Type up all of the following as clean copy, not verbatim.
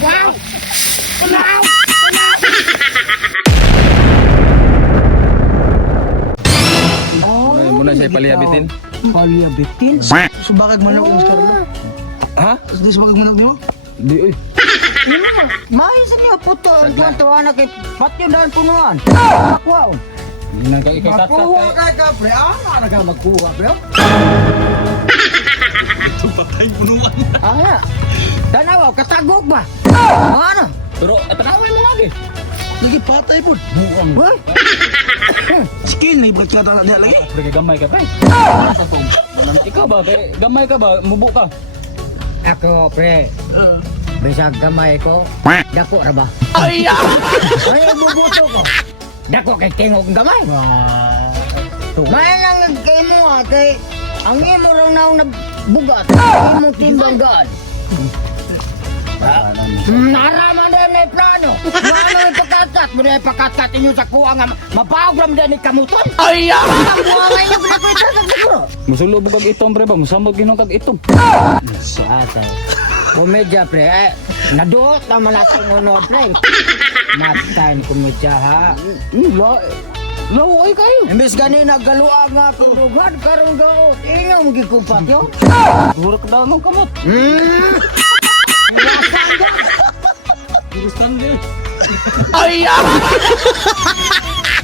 Wow! Wow! Muna siya palihabitin. Palihabitin? Subakag manok yung sekarang. Ha? Subakag manok niyo? Di, uy. May sa niya puto ang tuwan-tuwa na kay patyo daan punuan. Wow! Ikay Magkuha ka pre. Ano ka magkuha pre? Ito patay punuan. Nga. Danaw, katagok ba? Ano? Pero, tanawin mo lagi. Lagi patay po. Buang. Wah! Skill na iba't kata na lagi. Pre, gamay ka pa eh. Ikaw ba? Gamay ka ba? Mubo ka? Ako, pre. Bisag gamay ko, dako ra ba? Ay! Ay, bubuto ko. Dako kay tingog ang gamay. May lang kay mo kay ang imo lang naong nabugat. Imo timbanggan. Naraman din may plano. Ano yung pagkakat? Muna yung pagkakat inyo sa kuha nga mapawag din ni kamuton. Ay! Ang buha nga inyo pinakwenta sa siguro. Musulo kag itom pre ba? Musambot ginong kag itom. Sa atay. Komedya pre, naduot naman ako ngunod pre. Not time komedya ha. Laway kayo. Imbes gani naggalua nga tulugad karong gaot. Ingaw mo gikumpat yun. Durok daw ng kamot. Gustan din. Ay!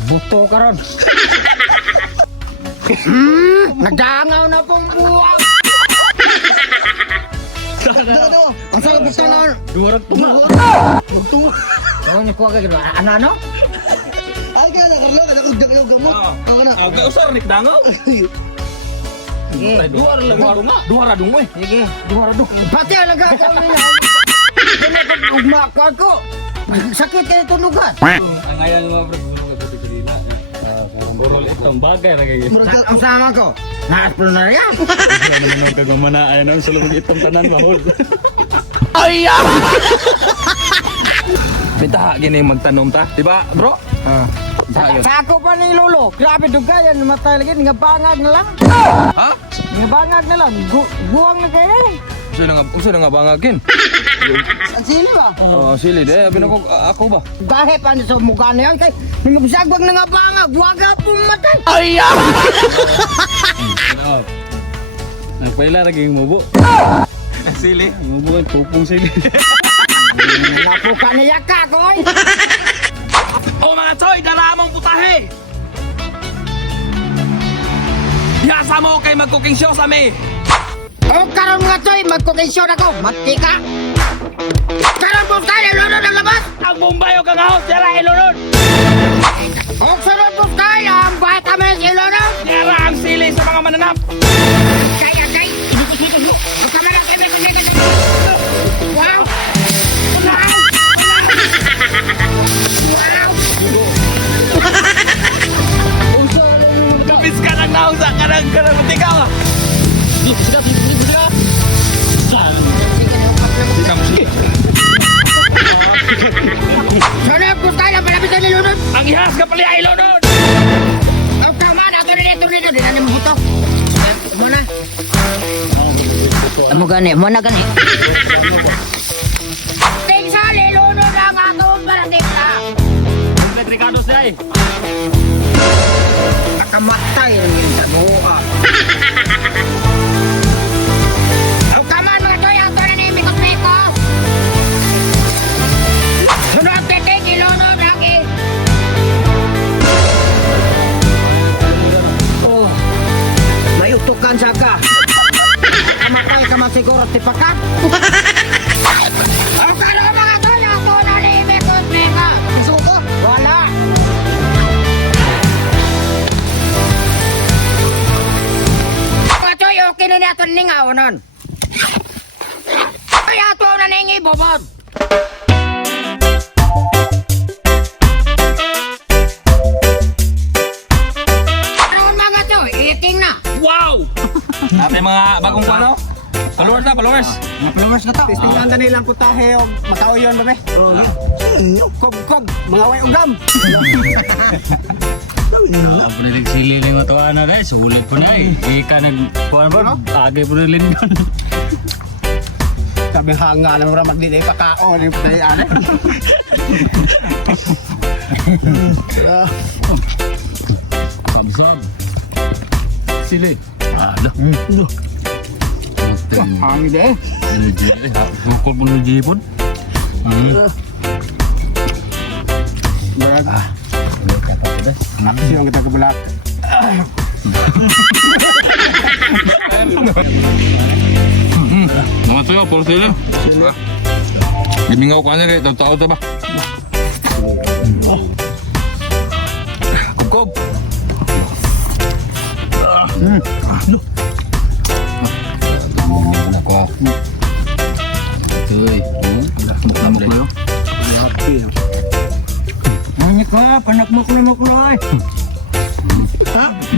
Buto ka ron. Nadangaw na pong buwag. Ang sarap gusto na. Durok tunga. Magtunga. Ano niyo kuha kayo? Ano? Ay kaya na Carlo, kada ugdag na gamot. Ako na. Aga usar nik dangaw. Sige. Duwar lang nga. Duwar adung eh. Sige. Duwara do. Pati ang nagkakaw nila. Pinapag ugmakwa ko. Sakit kayo tunugan. Ang ngayon mga bro, puro itong bagay ra kay. Ang sama ko. Naaspulo na rin. Ano naman kagamanaan na sa lubog itong tanan mahol. Ay! Pinta gini magtanom ta, di ba, bro? Sa ako pa ni Lolo. Grabe dugayan. Matay lagi. Nga bangag na lang. Ha? Nga bangag na lang. Buwang na kayo eh. Usa na nga bangagin. Ang sili ba? Oh, sili de, abi na ko ako ba. Dahil pa sa mukha na yan. Kay magsagwag na nga bangag. Huwag ka pumatay. Ay! Nagpaila ra gyud mubo. Sili, mubo ang tupong sili. Napuka niya ka, koy. O mga choy, daramong putahe! Yasa mo kay mag-cooking show sa me! O karon mga toy, magkukensyon ako. Mati ka. Karon po tayo, lulod ang labas. Ang Bombayo kang house, yara ilunod! O sunod po tayo, ang vitamins ilunod. Yara ang sili sa mga mananap! Kaya, kay. Ang kamera, kaya. Wow. Wow. Wow. Kapis ka ng nausa ka ng matikaw! Sunod po tayo, malapit na nilunod. Ang ihas ka pala ay ilunod! Ang tama na, ito dito. Di na mo hutok. Muna. Amo gani, muna gani. Pinsa, lilunod ang atong parating na. Komplet Ricardo siya eh! Nakamatay rin yun sa buha. Ang kaman mga toy, ang toy na ni Mikot-Mikot. Sunod titik, ilunod lagi. Oh, may utukan sa ka. Kamatay ka man siguro tipakat. Ang kanon mga toy, ang toy na ni Mikot-Mikot. Suko? Wala. Toy, okay na natin ningaw nun. Ay, ato na ningi, bobod. Ano mga toy, eating na. Wow! Ate mga bagong ano? Followers na, followers! Mga flowers na to. Tingnan na nilang putahe o makauyon ba be? Kob, mga way ugam. Apa na nagsili ng ito na rin, sulit po na eh. Ika nag... Kuhan ba? Agay po na lingon. Grabe hanga ng ramat din kakao ni patayan. Samsam. Sili. Ada. Kami deh. Energy. Sukol pun energy pun. Aksi yang kita kebelat. Mga tuyo, puro sila. Gimingaw ko ano rin, tao ito ba? Kukob. Nako. Uy, mukha kayo. Banyak lah, panak mukul ay.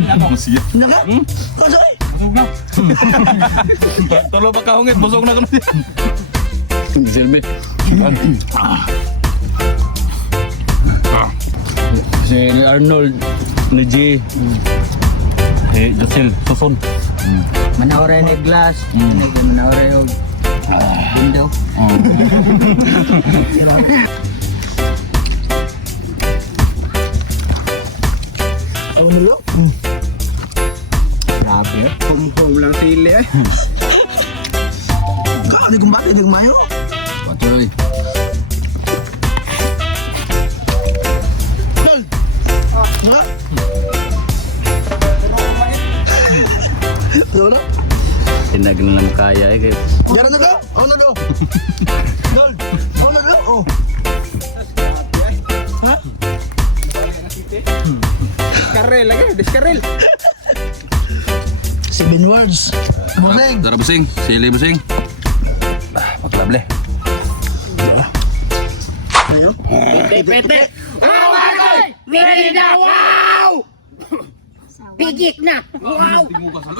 Ano siya? Naka? Busog na. Tulo pa kahungit, busog na ko na siya. Silbi. Si Arnold, ni G. Jocel, susun. Manawaray ni glass, manawaray yung window. Ano mo lo? Grabe. Pum lang sili eh. Kali kung bakit yung mayo. Patuloy. Dol. Naka. Dol. Hindi ganun lang kaya eh. Gano'n na ka? Ano na Dol. Ano na oh. Ha? Deskarel lagi, deskarel. 7 words. Moreng. Tara busing, sili busing. Paklable. Pete. Wow! Merida, wow! Pigik na! Wow! Tingmo ka sa